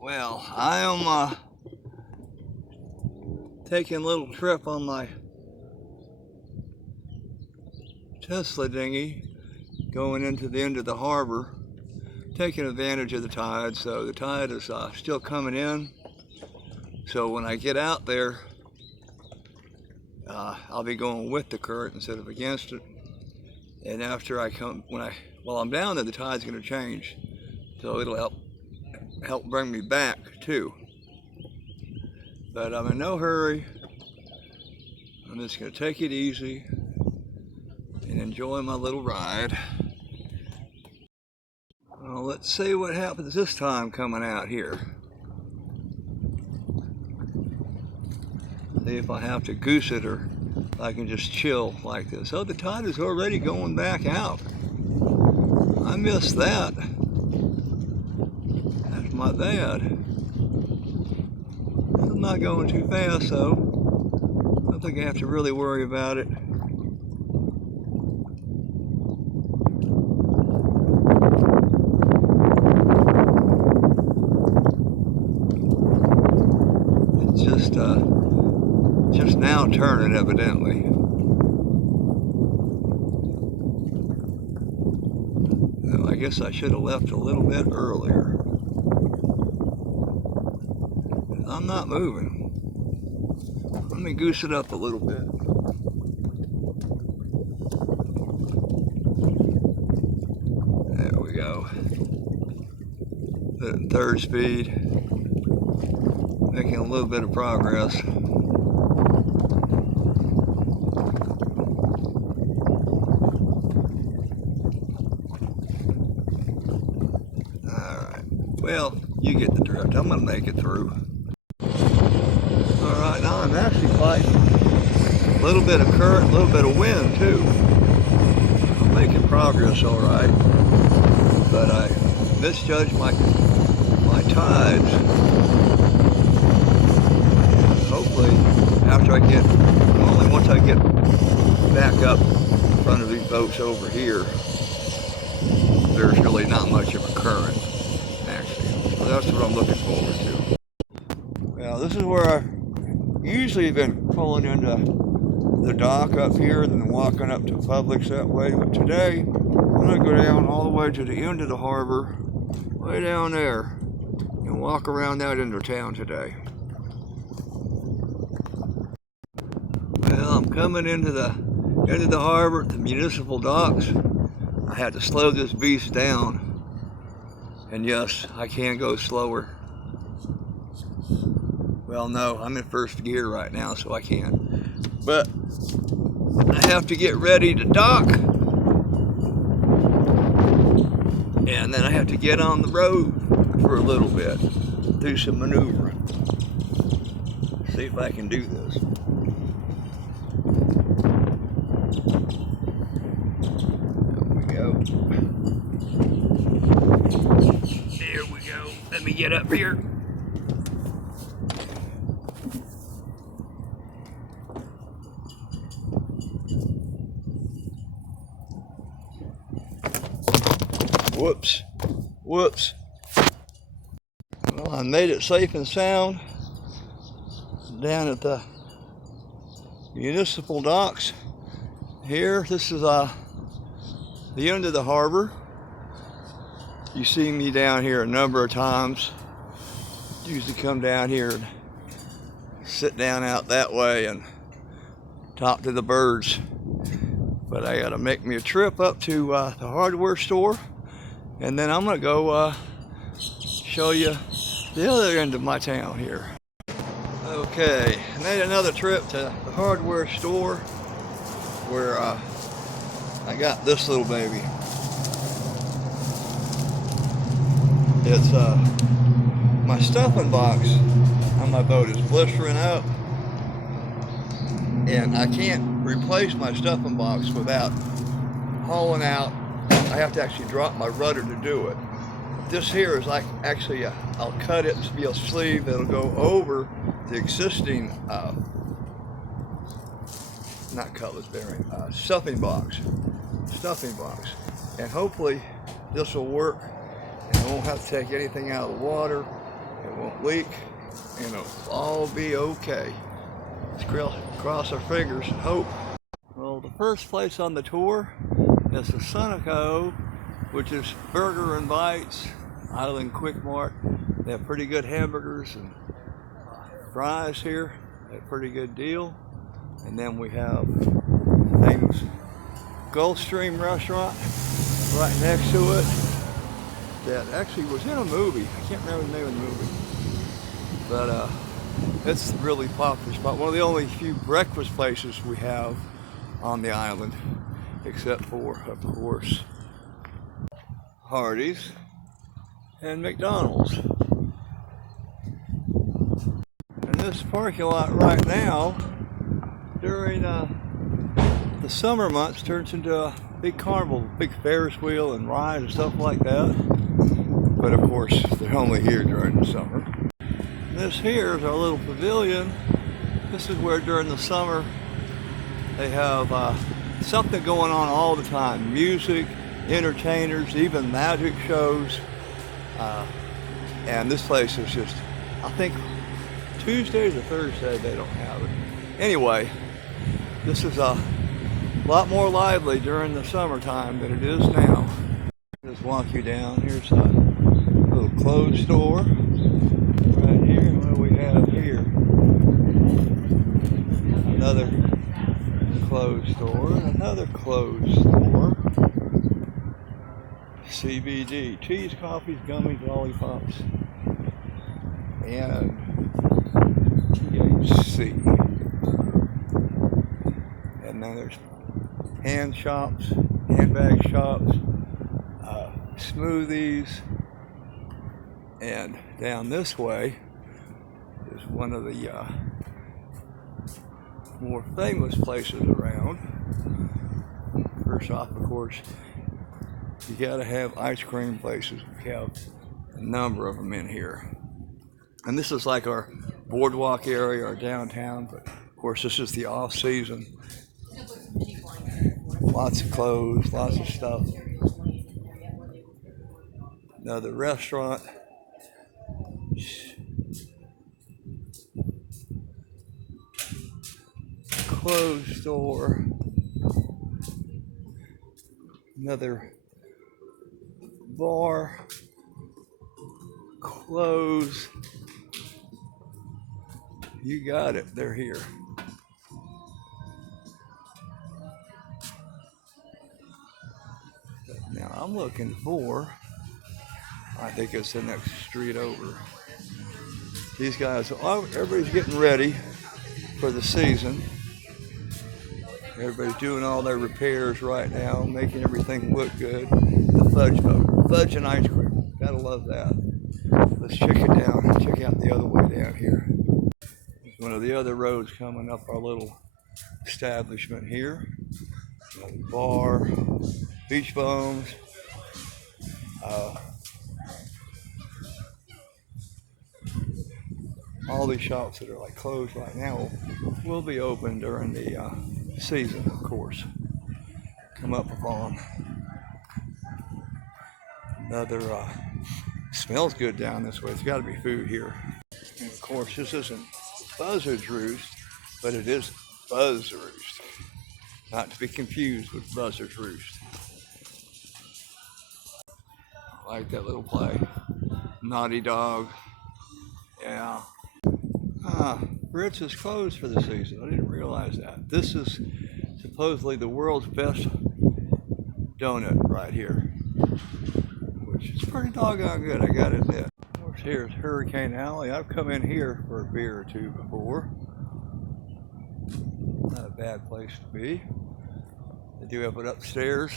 Well, I am taking a little trip on my Tesla dinghy going into the end of the harbor, taking advantage of the tide. So the tide is still coming in. So when I get out there, I'll be going with the current instead of against it. And after I come, while I'm down there, the tide's going to change. So it'll help bring me back too. But I'm in no hurry. I'm just going to take it easy and enjoy my little ride. Well, let's see what happens this time coming out here. See if I have to goose it or if I can just chill like this. Oh, the tide is already going back out. I missed that. That's my bad. I'm not going too fast, so I don't think I have to really worry about it. It's just now turning, evidently. Well, I guess I should have left a little bit earlier. I'm not moving. Let me goose it up a little bit. There we go. Put it in third speed. Making a little bit of progress. Alright. Well, you get the drift. I'm going to make it through. Alright, now I'm actually fighting a little bit of current, a little bit of wind too. I'm making progress alright. But I misjudged my tides. Hopefully, once I get back up in front of these boats over here, there's really not much of a current, actually. So that's what I'm looking forward to. Well, this is where I usually been pulling into the dock up here and then walking up to Publix that way. But today, I'm going to go down all the way to the end of the harbor, way down there, and walk around that end of town today. Well, I'm coming into the end of the harbor at the municipal docks. I had to slow this beast down. And yes, I can go slower. Well, no, I'm in first gear right now, so I can't. But I have to get ready to dock. And then I have to get on the road for a little bit, do some maneuvering. See if I can do this. There we go. Let me get up here. Whoops. Whoops. Well, I made it safe and sound down at the municipal docks here. This is the end of the harbor. You see me down here a number of times. Usually come down here and sit down out that way and talk to the birds. But I gotta make me a trip up to the hardware store, and then I'm gonna go show you the other end of my town here. Okay, I made another trip to the hardware store where I got this little baby. It's my stuffing box on my boat is blistering up, and I can't replace my stuffing box without hauling out. I have to actually drop my rudder to do it. This here is like actually I'll cut it to be a sleeve that'll go over the existing not cutlass bearing, stuffing box, and hopefully this will work and I won't have to take anything out of the water it won't leak, and it'll all be okay. Let's cross our fingers and hope. Well, the first place on the tour is the Sunoco, which is Burger and Bites, Island Quick Mart. They have pretty good hamburgers and fries here at a pretty good deal. And then we have famous Gulfstream restaurant right next to it that actually was in a movie. I can't remember the name of the movie, but it's a really popular spot. One of the only few breakfast places we have on the island, except for, of course, Hardee's and McDonald's. And this parking lot right now, during the summer months, turns into a big carnival, big Ferris wheel and ride and stuff like that. But of course, they're only here during the summer. This here is our little pavilion. This is where during the summer they have something going on all the time. Music, entertainers, even magic shows. And this place is just, I think Tuesdays or Thursdays they don't have it. Anyway, this is a lot more lively during the summertime than it is now. Just walk you down. Here's a little clothes store right here. What do we have here? Another clothes store, another clothes store. CBD, teas, coffees, gummies, lollipops, and THC. And then there's hand shops, handbag shops, smoothies, and down this way is one of the more famous places around. First off, of course, you gotta have ice cream places. We have a number of them in here. And this is like our boardwalk area, our downtown, but of course this is the off season. Lots of clothes, lots of stuff. Another restaurant. Clothes store. Another bar. Clothes. You got it, they're here. Now I'm looking for, I think it's the next street over. These guys, everybody's getting ready for the season. Everybody's doing all their repairs right now, making everything look good. The fudge boat, fudge and ice cream, gotta love that. Let's check it down, check out the other way down here. One of the other roads coming up our little establishment here. Bar, beach bums, all these shops that are like closed right now will be open during the season, of course. Come up upon another, smells good down this way. There's got to be food here. And of course, this isn't Buzzard's Roost, but it is Buzz Roost. Not to be confused with Buzzard's Roost. I like that little play. Naughty Dog. Yeah. Ritz is closed for the season. I didn't realize that. This is supposedly the world's best donut right here, which is pretty doggone good, I gotta admit. Of course, here's Hurricane Alley. I've come in here for a beer or two before. Not a bad place to be. They do have it upstairs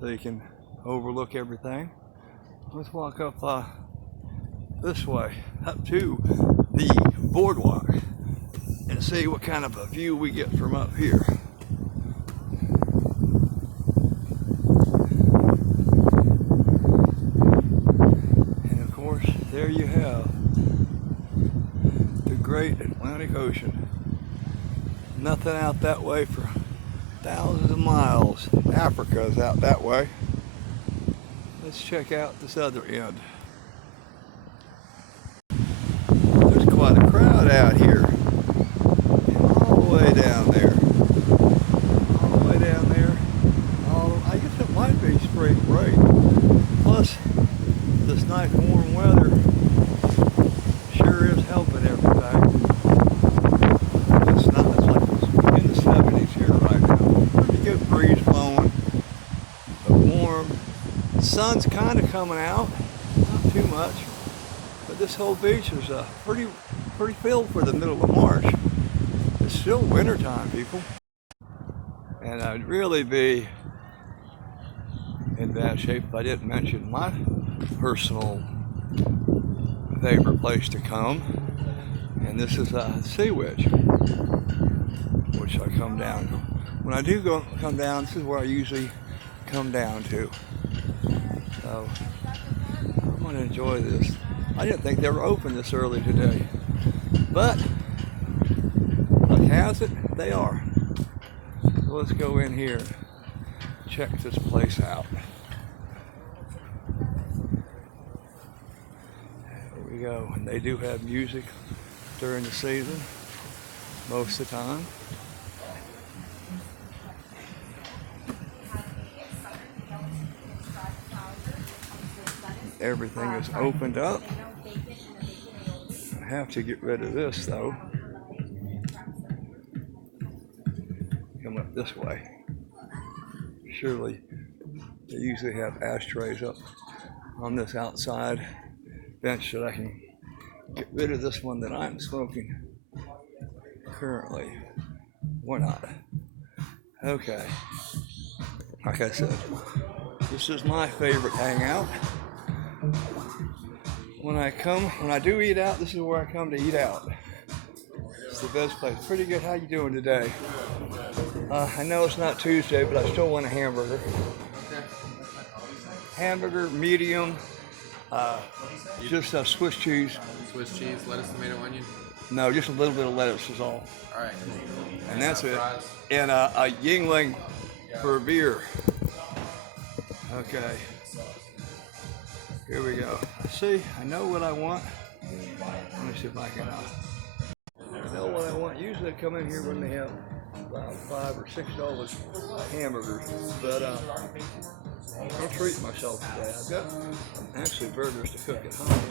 so you can overlook everything. Let's walk up this way, up to the boardwalk, and see what kind of a view we get from up here. And of course, there you have the great Atlantic Ocean. Nothing out that way for thousands of miles. Africa is out that way. Let's check out this other end. right here. All the way down there. All the way down there. I guess it might be spring break. Plus, this nice warm weather sure is helping everything. It's like it's in the 70s here right now. Pretty good breeze blowing, but warm. The sun's kind of coming out, not too much. But this whole beach is pretty filled for the middle of March. It's still winter time, people. And I'd really be in bad shape if I didn't mention my personal favorite place to come. And this is Sea Witch, which I come down. When I do come down, this is where I usually come down to. So I'm going to enjoy this. I didn't think they were open this early today, but luck has it, they are. So let's go in here and check this place out. Here we go, and they do have music during the season, most of the time. Everything is opened up. I have to get rid of this though. Come up this way. Surely they usually have ashtrays up on this outside bench that I can get rid of this one that I'm smoking currently. Why not? Okay. Like I said, this is my favorite hangout. When I do eat out, this is where I come to eat out. It's the best place. Pretty good. How you doing today? I know it's not Tuesday, but I still want a hamburger. Hamburger, medium, just Swiss cheese. Swiss cheese, lettuce, tomato, onion? No, just a little bit of lettuce is all. All right. And that's it. And a Yuengling for a beer. Okay. Here we go. See, I know what I want. Let me see if I can. I know what I want. Usually I come in here when they have about $5 or $6 hamburgers, but I'll treat myself today. I've got actually burgers to cook at home,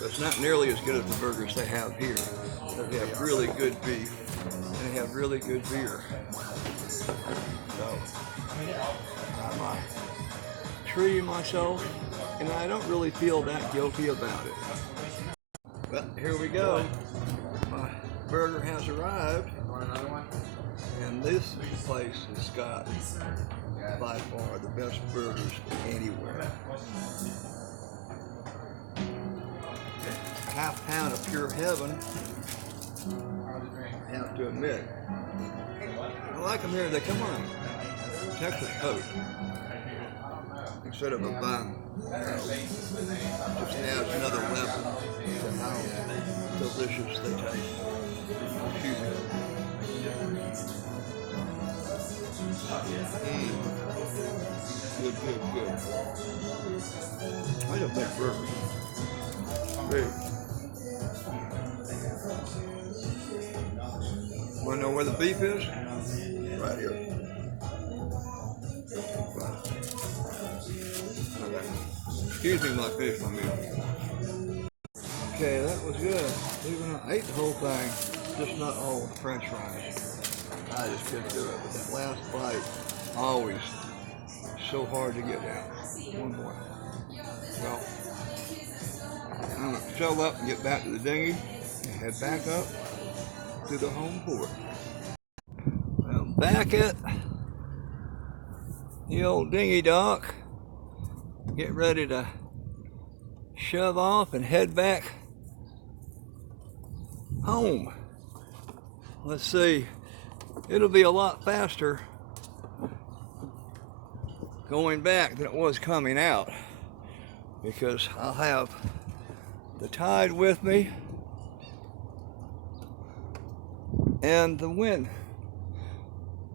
but it's not nearly as good as the burgers they have here. They have really good beef and they have really good beer. So I'm treating myself, and I don't really feel that guilty about it. But here we go. My burger has arrived. Want another one? And this place has got by far the best burgers anywhere. Half pound of pure heaven, I have to admit. I like them here. They come on Texas toast instead of a bun. Just adds another level to how delicious they taste. Excuse me. Good. I don't make burgers. Big. Want to know where the beef is? Right here. Excuse me, my fish, my meal. Okay, that was good. Even though I ate the whole thing, just not all the French fries. I just couldn't do it. But that last bite, always so hard to get down. One more. Well, I'm going to fill up and get back to the dinghy and head back up to the home port. Well, back at the old dinghy dock. Get ready to shove off and head back home. Let's see. It'll be a lot faster going back than it was coming out, because I'll have the tide with me and the wind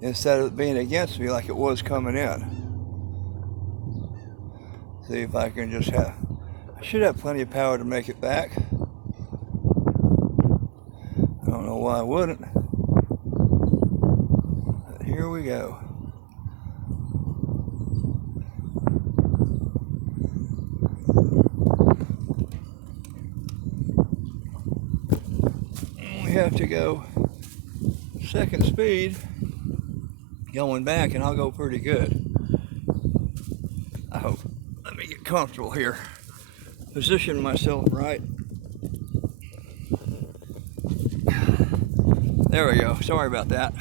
instead of it being against me like it was coming in. See if I can just I should have plenty of power to make it back. why I wouldn't. But here we go. We have to go second speed going back, and I'll go pretty good. I hope. Let me get comfortable here. Position myself right. There we go. Sorry about that.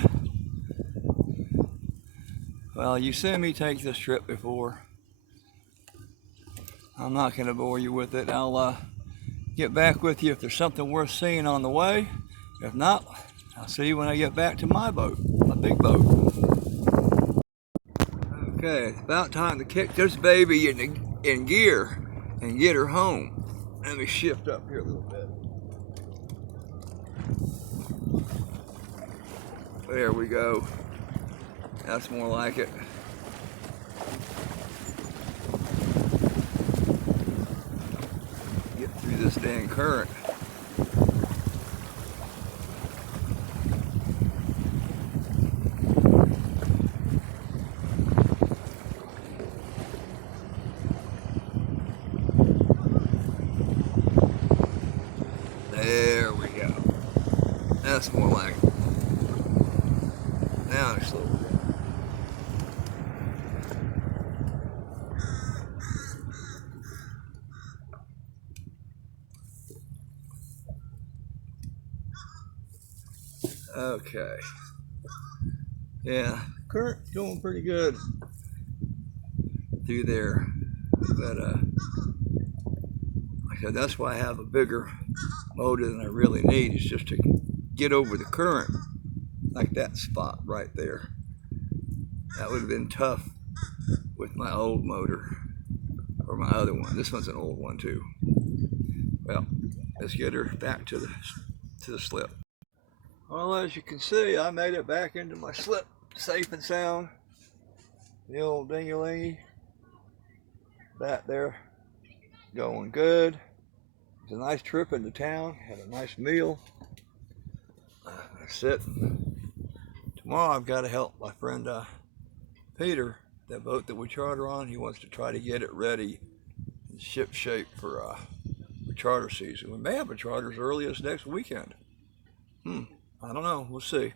Well, you've seen me take this trip before. I'm not going to bore you with it. I'll get back with you if there's something worth seeing on the way. If not, I'll see you when I get back to my boat, my big boat. Okay, it's about time to kick this baby in gear and get her home. Let me shift up here a little bit. There we go. That's more like it. Get through this dang current. There we go. That's more like it. Now I slow it down. Okay. Yeah, current going pretty good through there. But like I said, that's why I have a bigger motor than I really need, is just to get over the current, like that spot right there. That would have been tough with my old motor, or my other one. This one's an old one too. Well, let's get her back to the slip. Well, as you can see, I made it back into my slip safe and sound. The old ding-a-lingy back there going good. It's a nice trip into town. Had a nice meal. That's it. Tomorrow I've got to help my friend Peter, that boat that we charter on. He wants to try to get it ready in ship shape for charter season. We may have a charter as early as next weekend. I don't know. We'll see.